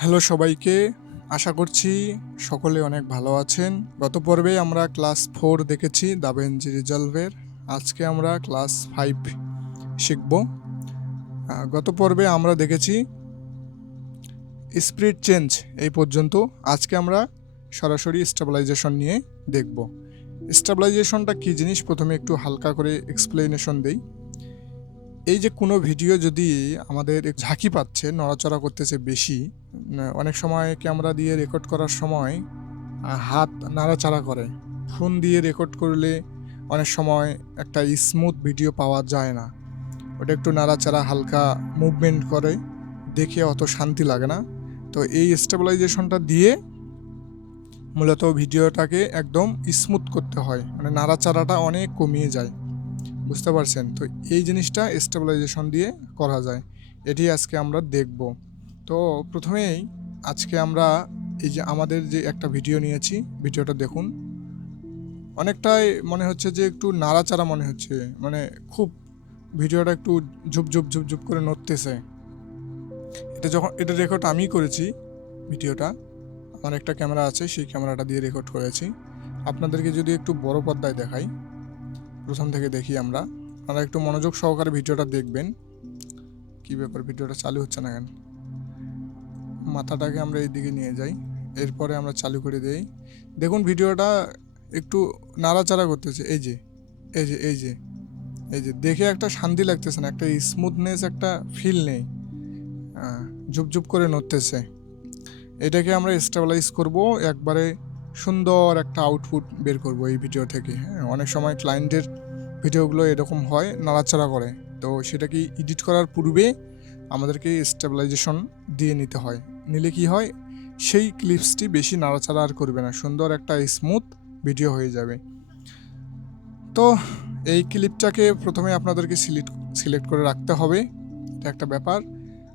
Hello সবাইকে, আশা করছি সকলে অনেক ভালো আছেন। গত পর্বে আমরা ক্লাস 4 দেখেছি দাভিঞ্চি রিজলভের। আজকে আমরা ক্লাস 5 শিখব। গত পর্বে আমরা দেখেছি স্পিড চেঞ্জ এই পর্যন্ত। আজকে আমরা সরাসরি স্টেবিলাইজেশন নিয়ে দেখব। স্টেবিলাইজেশনটা কী জিনিস প্রথমে একটু হালকা করে এক্সপ্লেনেশন দেই। এই যে কোনো ভিডিও যদি আমাদের ঝাঁকি পাচ্ছে, নড়াচড়া করতেছে বেশি, অনেক সময় ক্যামেরা দিয়ে রেকর্ড করার সময় হাত নাড়াচাড়া করে। ফোন দিয়ে রেকর্ড করলে অনেক সময় একটা স্মুথ ভিডিও পাওয়া যায় না, ওটা একটু নাড়াচাড়া হালকা মুভমেন্ট করে, দেখে অত শান্তি লাগে না। তো এই স্টেবিলাইজেশনটা দিয়ে মূলত ভিডিওটাকে একদম স্মুথ করতে হয়, মানে নাড়াচাড়াটা অনেক কমিয়ে যায়, বুঝতে পারছেন? তো এই জিনিসটা স্টেবিলাইজেশন দিয়ে করা যায়, এটি আজকে আমরা দেখব। তো প্রথমেই আজকে আমরা এই যে আমাদের যে একটা ভিডিও নিয়েছি, ভিডিওটা দেখুন। অনেকটাই মনে হচ্ছে যে একটু নাড়াচাড়া মনে হচ্ছে, মানে খুব ভিডিওটা একটু ঝুপঝুপ ঝুপঝুপ করে নড়তেছে। এটা রেকর্ড আমি করেছি ভিডিওটা, আমার একটা ক্যামেরা আছে, সেই ক্যামেরাটা দিয়ে রেকর্ড করেছি। আপনাদেরকে যদি একটু বড় পর্দায় দেখাই, প্রথম থেকে দেখি আমরা, আপনারা একটু মনোযোগ সহকারে ভিডিওটা দেখবেন। কি ব্যাপার, ভিডিওটা চালু হচ্ছে না কেন? মাথাটাকে আমরা এই দিকে নিয়ে যাই, এরপরে আমরা চালু করে দেই। দেখুন ভিডিওটা একটু নাড়াচাড়া করতেছে, এই যে এই যে এই যে এই যে দেখে একটা শান্তি লাগতেছে না, একটা স্মুথনেস, একটা ফিল নেই, ঝুপঝুপ করে নড়তেছে। এটাকে আমরা স্টেবিলাইজ করব, একবারে সুন্দর একটা আউটপুট বের করব এই ভিডিও থেকে। হ্যাঁ, অনেক সময় ক্লায়েন্টের ভিডিওগুলো এরকম হয়, নাড়াচাড়া করে, তো সেটাকে এডিট করার পূর্বে আমাদেরকে স্টেবিলাইজেশন দিয়ে নিতে হয়। নিলে কি হয়, সেই ক্লিপসটি বেশি নাড়াচাড়া আর করবে না, সুন্দর একটা স্মুথ ভিডিও হয়ে যাবে। তো এই ক্লিপটাকে প্রথমে আপনাদেরকে সিলেক্ট করে রাখতে হবে, এটা একটা ব্যাপার।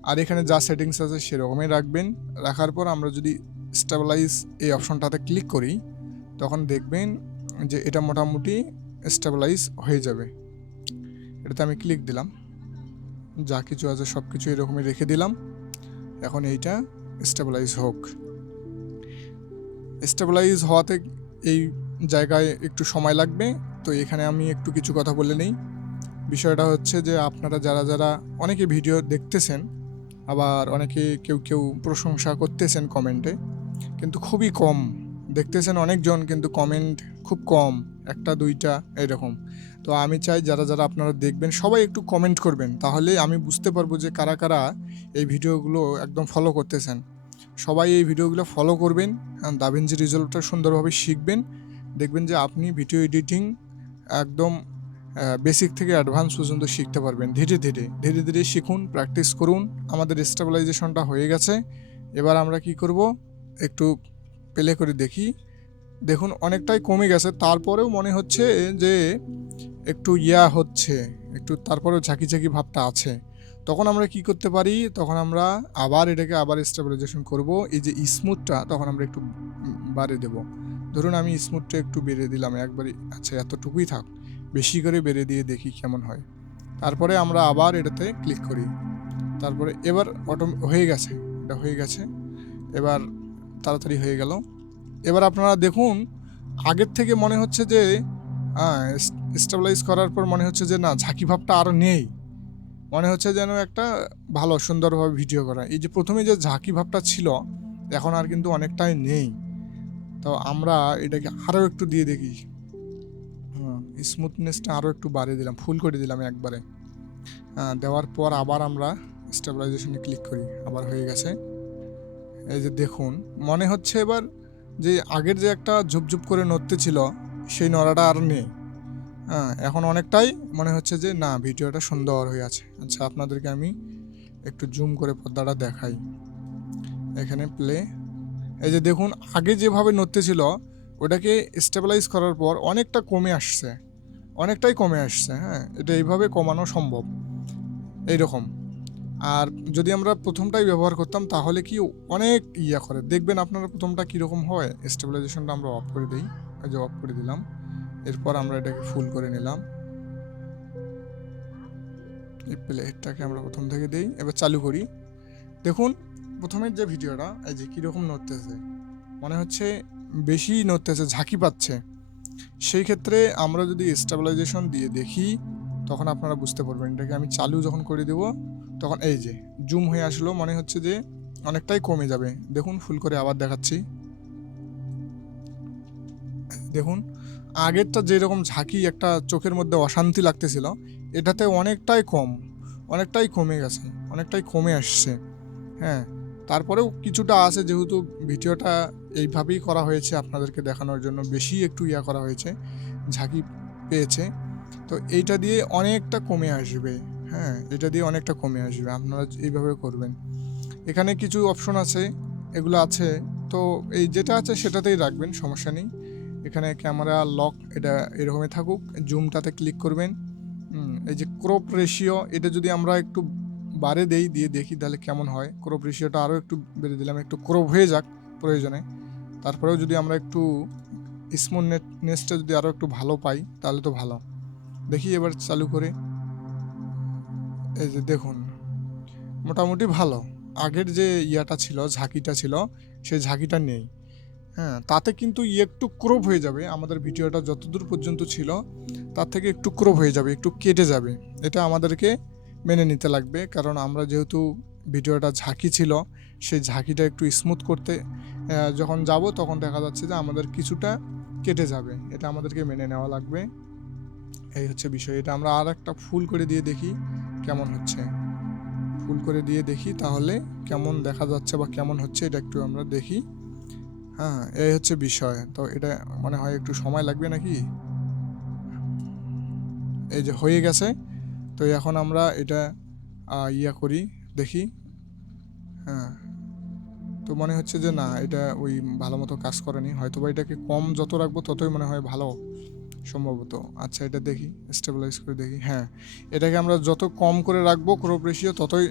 আর এখানে যা সেটিংস আছে সেরকমই রাখবেন। রাখার পর আমরা যদি স্টেবিলাইজ এই অপশনটাতে ক্লিক করি, তখন দেখবেন যে এটা মোটামুটি স্টেবিলাইজ হয়ে যাবে। এটাতে আমি ক্লিক দিলাম, যা কিছু আছে সব কিছু এরকমই রেখে দিলাম। এখন এইটা স্টেবিলাইজ হোক। স্টেবিলাইজ হওয়াতে এই জায়গায় একটু সময় লাগবে, তো এখানে আমি একটু কিছু কথা বলে নেই। বিষয়টা হচ্ছে যে আপনারা যারা যারা অনেকে ভিডিও দেখতেছেন, আবার অনেকে কেউ কেউ প্রশংসা করতেছেন কমেন্টে, কিন্তু খুবই কম দেখতেছেন অনেকজন, কিন্তু কমেন্ট খুব কম, একটা দুইটা এরকম। তো আমি চাই যারা যারা আপনারা দেখবেন সবাই একটু কমেন্ট করবেন, তাহলে আমি বুঝতে পারবো যে কারা কারা এই ভিডিওগুলো একদম ফলো করতেছেন। সবাই এই ভিডিওগুলো ফলো করবেন, দাভিঞ্চি রিজলভটা সুন্দরভাবে শিখবেন। দেখবেন যে আপনি ভিডিও এডিটিং একদম বেসিক থেকে অ্যাডভান্স পর্যন্ত শিখতে পারবেন। ধীরে ধীরে ধীরে ধীরে শিখুন, প্র্যাকটিস করুন। আমাদের স্টেবিলাইজেশনটা হয়ে গেছে, এবার আমরা কি করব, একটু প্লে করে দেখি। দেখুন অনেকটাই কমে গেছে, তারপরেও মনে হচ্ছে যে একটু হচ্ছে, একটু তারপরেও ঝাঁকি ঝাঁকি ভাবটা আছে। তখন আমরা কি করতে পারি, তখন আমরা আবার এটাকে আবার স্টেবিলাইজেশন করব। এই যে স্মুথটা তখন আমরা একটু বাড়িয়ে দেব। ধরুন আমি স্মুথটা একটু বেড়ে দিলাম একবারই, আচ্ছা এতটুকুই থাক, বেশি করে বেড়ে দিয়ে দেখি কেমন হয়। তারপরে আমরা আবার এটাতে ক্লিক করি, তারপরে এবার হয়ে গেছে, এটা হয়ে গেছে, এবার তাড়াতাড়ি হয়ে গেল। এবার আপনারা দেখুন, আগের থেকে মনে হচ্ছে যে স্টেবিলাইজ করার পর মনে হচ্ছে যে না, ঝাঁকি ভাবটা আর নেই, মনে হচ্ছে যেন একটা ভালো সুন্দরভাবে ভিডিও করা। এই যে প্রথমে যে ঝাঁকি ভাবটা ছিল, এখন আর কিন্তু অনেকটাই নেই। তো আমরা এটাকে আরও একটু দিয়ে দেখি, স্মুথনেসটা আরও একটু বাড়িয়ে দিলাম, ফুল করে দিলাম একবারে। দেওয়ার পর আবার আমরা স্টেবিলাইজেশনে ক্লিক করি, আবার হয়ে গেছে। এই যে দেখুন, মনে হচ্ছে এবার যে আগের যে একটা ঝুপঝুপ করে নড়তে ছিল, সেই নড়াটা আর নেই। এখন অনেকটাই মনে হচ্ছে যে না, ভিডিওটা সুন্দর হয়ে আছে। আচ্ছা আপনাদেরকে আমি একটু জুম করে পর্দাটা দেখাই, এখানে প্লে। এই যে দেখুন, আগে যেভাবে নড়তে ছিল ওটাকে স্টেবিলাইজ করার পর অনেকটা কমে আসছে, অনেকটাই কমে আসছে। হ্যাঁ, এটা এইভাবে কমানো সম্ভব, এইরকম। আর যদি আমরা প্রথমটাই ব্যবহার করতাম তাহলে কি অনেক করে, দেখবেন আপনারা প্রথমটা কীরকম হয়। স্টেবিলাইজেশনটা আমরা অফ করে দিই, এই যে অফ করে দিলাম। এরপর আমরা এটাকে ফুল করে নিলাম, এই প্লেটটাকে আমরা প্রথম থেকে দিই, এবার চালু করি। দেখুন প্রথমের যে ভিডিওটা এই যে কীরকম নড়তেছে, মনে হচ্ছে বেশি নড়তেছে, ঝাঁকি পাচ্ছে। সেই ক্ষেত্রে আমরা যদি স্টেবিলাইজেশন দিয়ে দেখি তখন আপনারা বুঝতে পারবেন। এটাকে আমি চালু যখন করে দেব তখন এই যে জুম হয়ে আসলো, মনে হচ্ছে যে অনেকটাই কমে যাবে। দেখুন ফুল করে আবার দেখাচ্ছি, দেখুন আগেরটা যেরকম ঝাঁকি একটা চোখের মধ্যে অশান্তি লাগতেছিল, এটাতে অনেকটাই কমে গেছে, অনেকটাই কমে আসছে। হ্যাঁ, তারপরেও কিছুটা আছে, যেহেতু ভিডিওটা এইভাবেই করা হয়েছে আপনাদেরকে দেখানোর জন্য, বেশি একটু করা হয়েছে, ঝাঁকি পেয়েছে। তো এইটা দিয়ে অনেকটা কমে আসবে। হ্যাঁ, এটা দিয়ে অনেকটা কমে আসবে, আপনারা এইভাবে করবেন। এখানে কিছু অপশন আছে, এগুলো আছে, তো এই যেটা আছে সেটাতেই রাখবেন, সমস্যা নেই। এখানে ক্যামেরা লক, এটা এরকমই থাকুক। জুমটাতে ক্লিক করবেন। এই যে ক্রপ রেশিও, এটা যদি আমরা একটু বাড়ে দিয়ে দেখি তাহলে কেমন হয়। ক্রপ রেশিওটা আরও একটু বেড়ে দিলাম, একটু ক্রপ হয়ে যাক প্রয়োজনে। তারপরেও যদি আমরা একটু স্মুথনেসটা যদি আরও একটু ভালো পাই তাহলে তো ভালো। দেখি এবার চালু করে, এই যে দেখুন মোটামুটি ভালো। আগের যে ছিল, ঝাঁকিটা ছিল, সেই ঝাঁকিটা নেই। হ্যাঁ, তাতে কিন্তু একটু ক্রপ হয়ে যাবে, আমাদের ভিডিওটা যতদূর পর্যন্ত ছিল তার থেকে একটু ক্রপ হয়ে যাবে, একটু কেটে যাবে। এটা আমাদেরকে মেনে নিতে লাগবে, কারণ আমরা যেহেতু ভিডিওটা ঝাঁকি ছিল, সেই ঝাঁকিটা একটু স্মুথ করতে যখন যাব তখন দেখা যাচ্ছে যে আমাদের কিছুটা কেটে যাবে, এটা আমাদেরকে মেনে নেওয়া লাগবে। এই হচ্ছে বিষয়। এটা আমরা আর একটা ফুল করে দিয়ে দেখি কেমন হচ্ছে। ফুল করে দিয়ে দেখি তাহলে কেমন দেখা যাচ্ছে বা কেমন হচ্ছে, এটা একটু আমরা দেখি। হ্যাঁ, এই হচ্ছে বিষয়। তো এটা মনে হয় একটু সময় লাগবে নাকি। এই যে হয়ে গেছে। তো এখন আমরা এটা করি, দেখি। হ্যাঁ, তো মনে হচ্ছে যে না, এটা ওই ভালো মতো কাজ করেনি, হয়তো বা এটাকে কম যত রাখবো ততই মনে হয় ভালো, সম্ভবত। আচ্ছা, এটা দেখি, স্টেবিলাইজ করে দেখি। হ্যাঁ, এটাকে আমরা যত কম করে রাখবো ক্রপ রেশিও, ততই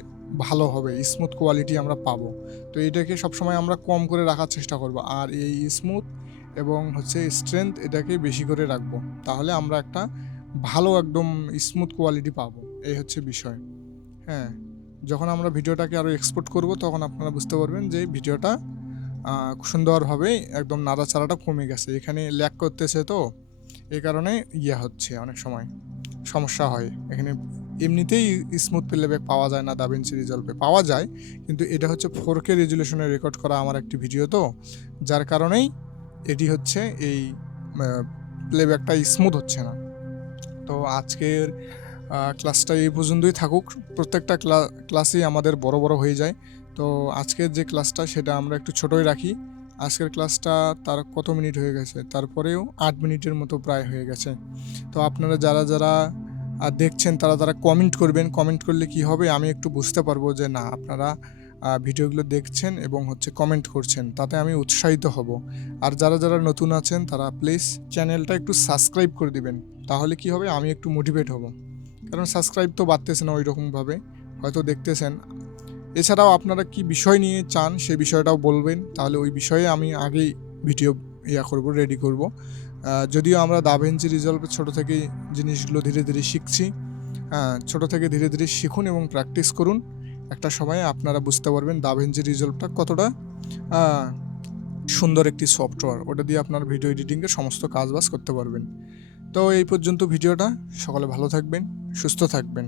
ভালো হবে, স্মুথ কোয়ালিটি আমরা পাবো। তো এটাকে সবসময় আমরা কম করে রাখার চেষ্টা করব, আর এই স্মুথ এবং হচ্ছে স্ট্রেংথ এটাকে বেশি করে রাখবো, তাহলে আমরা একটা ভালো একদম স্মুথ কোয়ালিটি পাবো। এই হচ্ছে বিষয়। হ্যাঁ, যখন আমরা ভিডিওটাকে আরও এক্সপোর্ট করব তখন আপনারা বুঝতে পারবেন যে ভিডিওটা সুন্দরভাবে একদম নাড়াচাড়াটা কমে গেছে। এখানে ল্যাগ করতেছে, তো এই কারণে হচ্ছে, অনেক সময় সমস্যা হয়। এখানে এমনিতেই স্মুথ প্লেব্যাক পাওয়া যায় না, দাভিন্সি রিজলভে পাওয়া যায়, কিন্তু এটা হচ্ছে 4K রেজুলেশনে রেকর্ড করা আমার একটি ভিডিও, তো যার কারণেই এটি হচ্ছে এই প্লেব্যাকটা স্মুথ হচ্ছে না। তো আজকের ক্লাসটা এই পর্যন্তই থাকুক। প্রত্যেকটা ক্লাসই আমাদের বড় বড় হয়ে যায়, তো আজকের যে ক্লাসটা সেটা আমরা একটু ছোটোই রাখি। আজকের ক্লাসটা তার কত মিনিট হয়ে গেছে, তারপরেও 8 মিনিটের মতো প্রায় হয়ে গেছে। তো আপনারা যারা যারা দেখছেন তারা কমেন্ট করবেন। কমেন্ট করলে কি হবে, আমি একটু বুঝতে পারবো যে না, আপনারা ভিডিওগুলো দেখছেন এবং হচ্ছে কমেন্ট করছেন, তাতে আমি উৎসাহিত হব। আর যারা যারা নতুন আছেন তারা প্লিজ চ্যানেলটা একটু সাবস্ক্রাইব করে দিবেন, তাহলে কি হবে, আমি একটু মোটিভেট হব। কারণ সাবস্ক্রাইব তো বাড়তেছে না ওই রকমভাবে, হয়তো দেখতেছেন। এছাড়াও আপনারা কি বিষয় নিয়ে চান সেই বিষয়টাও বলবেন, তাহলে ওই বিষয়ে আমি আগেই ভিডিও রেডি করব। যদিও আমরা দাভিন্সি রিজলভ ছোটো থেকেই জিনিসগুলো ধীরে ধীরে শিখছি। ছোটো থেকে ধীরে ধীরে শিখুন এবং প্র্যাকটিস করুন, একটা সময়ে আপনারা বুঝতে পারবেন দাভিন্সি রিজলভটা কতটা সুন্দর একটি সফটওয়্যার, ওটা দিয়ে আপনার ভিডিও এডিটিংয়ের সমস্ত কাজবাজ করতে পারবেন। তো এই পর্যন্ত ভিডিওটা, সকলে ভালো থাকবেন, সুস্থ থাকবেন।